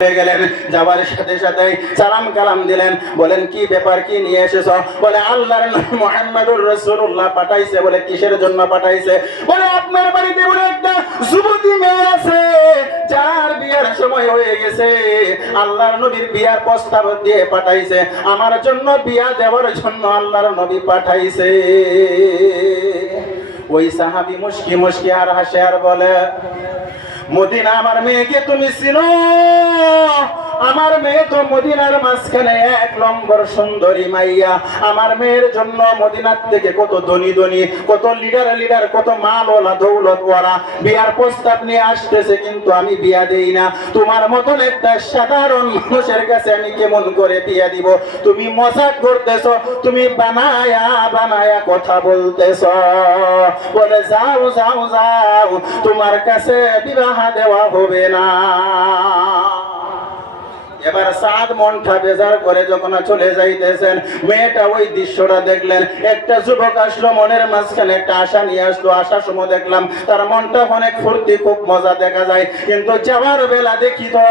গেলেন। যাওয়ার সাথে সাথে সালাম কালাম দিলেন, বলেন কি ব্যাপার, কি নিয়ে এসেছো? বলে আল্লাহর নবী মুহাম্মদুর রাসূলুল্লাহ পাঠাইছে। বলে কিসের জন্য পাঠাইছে? বলে আপনার বাড়িতে বলে একটা যুবতী মেয়ে আছে যার বিয়ার সময় হয়ে গেছে, আল্লাহর নবীর বিয়ার প্রস্তাব দিয়ে পাঠাইছে, আমার জন্য বিয়া দেওয়ার জন্য আল্লাহর নবী পাঠাইছে। ওই সাহাবী মুশকি মুশকি আর হাসে আর বলে, মদিনা আমার মেয়েকে তুমি চিনো? আমার মেয়ে তো মদিনার মাঝখানে এক নম্বর সুন্দরী মাইয়া। আমার মেয়ের জন্য মদিনার থেকে কত ধনী ধনী, কত লিডার কত মালওয়ালা দৌলতওয়ালা বিয়ার প্রস্তাব নিয়ে আসতেছে, কিন্তু আমি বিয়া দেই না। তোমার মতন একটা সাধারণ মানুষের কাছে আমি কেমন করে বিয়া দিব? তুমি মজাক করতেছো, তুমি বানায়া কথা বলতেছো। বলে যাও যাও যাও, তোমার কাছে বিবাহ দেওয়া হবে না। এবার সাদ মনটা বেজার করে যখন চলে যাইতেছেন, মেয়েটা ওই দৃশ্যটা দেখলেন। একটা যুবক আসলো, মনের মাঝখানে একটা আশা নিয়ে আসলো। আসার সময় দেখলাম তার মনটা অনেক ফুর্তি, খুব মজা দেখা যায়, কিন্তু যাওয়ার বেলা দেখি তো